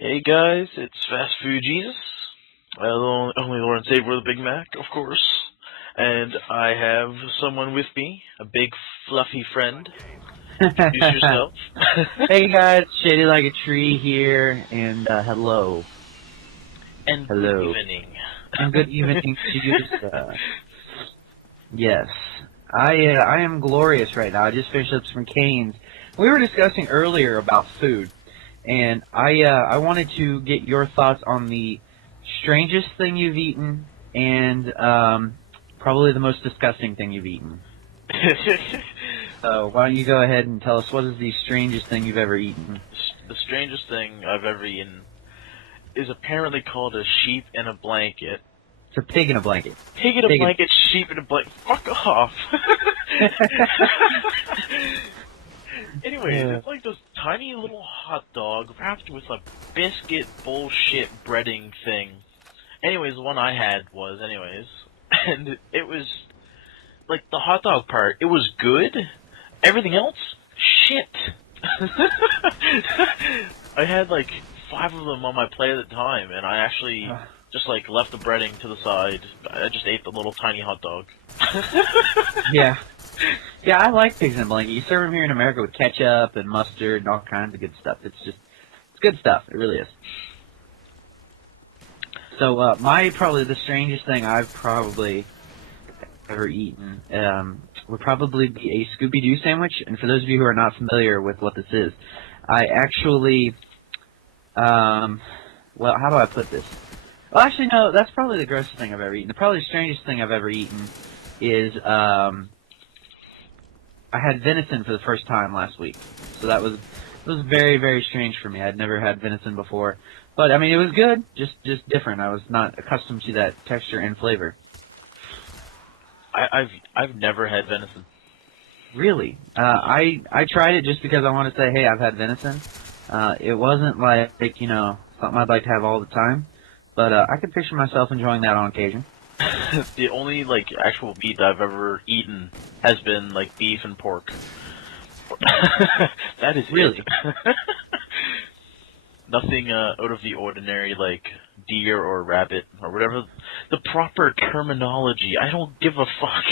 Hey guys, it's Fast Food Jesus. Only Lawrence Saber with a Big Mac, of course. And I have someone with me, a big fluffy friend. Introduce yourself. Hey guys, Shadylikeatree here, and hello. And good Hello. evening. And good evening to you, sir. Yes. I am glorious right now. I just finished up some canes. We were discussing earlier about food, and I wanted to get your thoughts on the strangest thing you've eaten and probably the most disgusting thing you've eaten. So why don't you go ahead and tell us what is the strangest thing you've ever eaten? The strangest thing I've ever eaten is apparently called a sheep in a blanket. It's a pig in a blanket. Pig in a blanket, sheep in a blanket. Fuck off! Anyways, it's like this tiny little hot dog wrapped with a biscuit bullshit breading thing. Anyways, the one I had was, and it was, like, the hot dog part, it was good. Everything else, shit. I had, like, 5 of them on my plate at the time, and I actually just, like, left the breading to the side. I just ate the little tiny hot dog. Yeah. Yeah, I like pigs in a blanket. You serve them here in America with ketchup and mustard and all kinds of good stuff. It's good stuff. It really is. So, probably the strangest thing I've probably ever eaten would probably be a Scooby-Doo sandwich. And for those of you who are not familiar with what this is, I actually, well, how do I put this? Well, actually, no, that's probably the grossest thing I've ever eaten. Probably the strangest thing I've ever eaten is, I had venison for the first time last week, so it was very, very strange for me. I'd never had venison before, but I mean it was good, just different. I was not accustomed to that texture and flavor. I've never had venison. Really, I tried it just because I wanted to say, hey, I've had venison. It wasn't like something I'd like to have all the time, but I could picture myself enjoying that on occasion. The only, like, actual meat I've ever eaten has been, like, beef and pork. That is Really. it. Nothing out of the ordinary, like deer or rabbit or whatever the proper terminology. I don't give a fuck.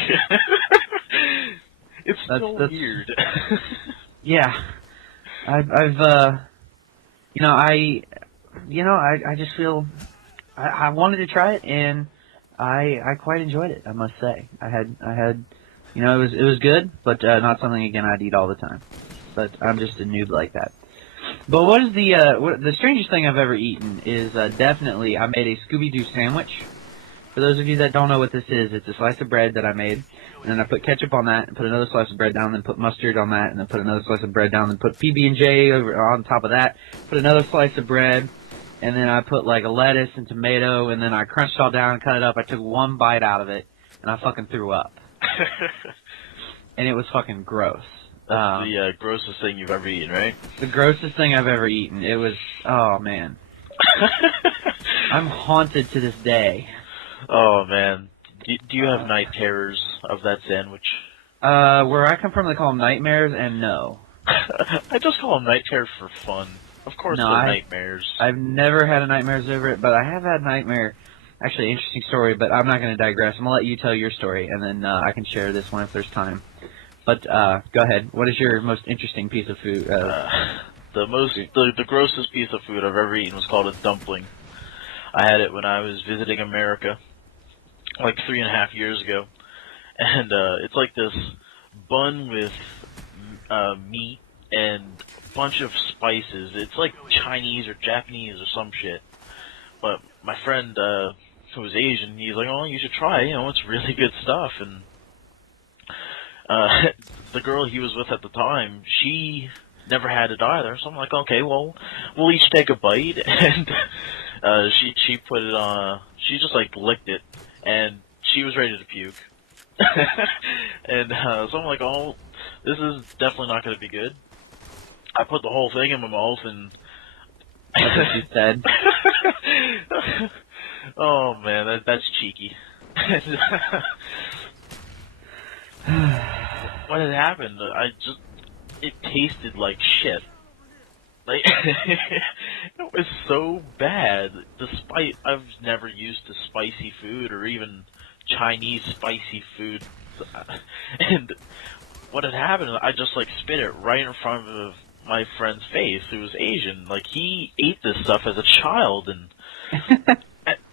It's so weird. Yeah, I've I just feel I wanted to try it, and I quite enjoyed it. I must say, I had it was good, but not something again I'd eat all the time. But I'm just a noob like that. But what is the strangest thing I've ever eaten is definitely I made a Scooby-Doo sandwich. For those of you that don't know what this is, it's a slice of bread that I made, and then I put ketchup on that, and put another slice of bread down, then put mustard on that, and then put another slice of bread down, then put PB&J over on top of that, put another slice of bread, and then I put like a lettuce and tomato, and then I crunched it all down and cut it up. I took one bite out of it, and I fucking threw up. And it was fucking gross. That's the grossest thing you've ever eaten, right? The grossest thing I've ever eaten. It was, oh man. I'm haunted to this day. Oh man. Do you have night terrors of that sandwich? Where I come from they call them nightmares, and no. I just call them night terrors for fun. Of course they're nightmares. I've never had a nightmares over it, but I have had nightmare. Actually, interesting story, but I'm not going to digress. I'm going to let you tell your story, and then I can share this one if there's time. But go ahead. What is your most interesting piece of food? The grossest piece of food I've ever eaten was called a dumpling. I had it when I was visiting America, like 3.5 years ago, and it's like this bun with meat and a bunch of spices. It's like Chinese or Japanese or some shit. But my friend who was Asian, he's like, "Oh, you should try. It's really good stuff." And the girl he was with at the time, she never had it either. So I'm like, okay, well, we'll each take a bite. And she put it on. She just like licked it, and she was ready to puke. And so I'm like, oh, this is definitely not going to be good. I put the whole thing in my mouth, and that's what you said. Oh man, that's cheeky. What had happened? It tasted like shit. Like, it was so bad. Despite I've never used to spicy food or even Chinese spicy food, and what had happened, I just like spit it right in front of my friend's face, who was Asian. Like he ate this stuff as a child, and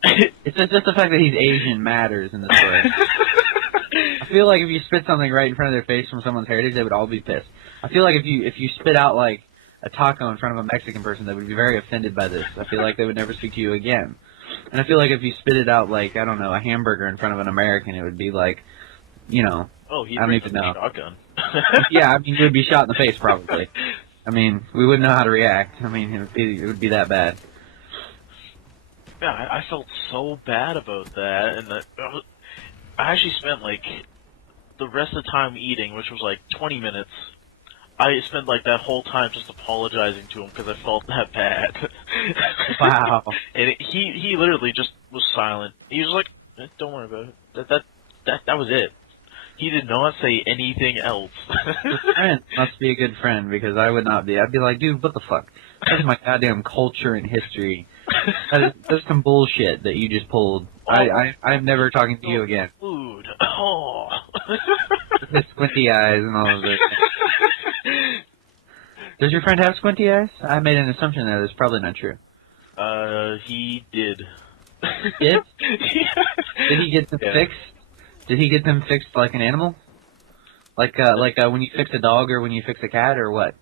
It's just the fact that he's Asian matters in this story. I feel like if you spit something right in front of their face from someone's heritage, they would all be pissed. I feel like if you spit out like a taco in front of a Mexican person, they would be very offended by this. I feel like they would never speak to you again. And I feel like if you spit it out like, I don't know, a hamburger in front of an American, it would be like, you know, oh, he I don't brings even up know. a shotgun. Yeah, I mean, you would be shot in the face probably. I mean, we wouldn't know how to react. I mean, it would be that bad. Yeah, I felt so bad about that, and I actually spent like the rest of the time eating, which was like 20 minutes. I spent like that whole time just apologizing to him because I felt that bad. Wow. And he literally just was silent. He was like, "Don't worry about it." That was it. He did not say anything else. Your friend must be a good friend because I would not be. I'd be like, dude, what the fuck? That's my goddamn culture and history. That's some bullshit that you just pulled. I'm never talking to you again. Food. Oh. His squinty eyes and all of this. Does your friend have squinty eyes? I made an assumption there that's probably not true. He did. Did? Yeah. Did he get them fixed? Did he get them fixed like an animal? Like when you fix a dog or when you fix a cat or what?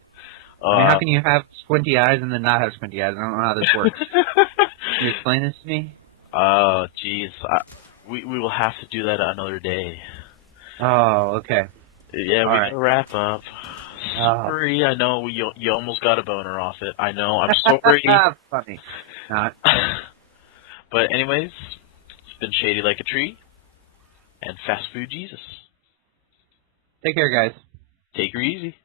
I mean, how can you have squinty eyes and then not have squinty eyes? I don't know how this works. Can you explain this to me? Oh, jeez. We will have to do that another day. Oh, okay. Yeah, we gotta wrap up. Sorry, I know you almost got a boner off it. I know, I'm sorry. Funny. Not. But anyways, it's been Shady Like a Tree and Fast Food Jesus. Take care, guys. Take her easy.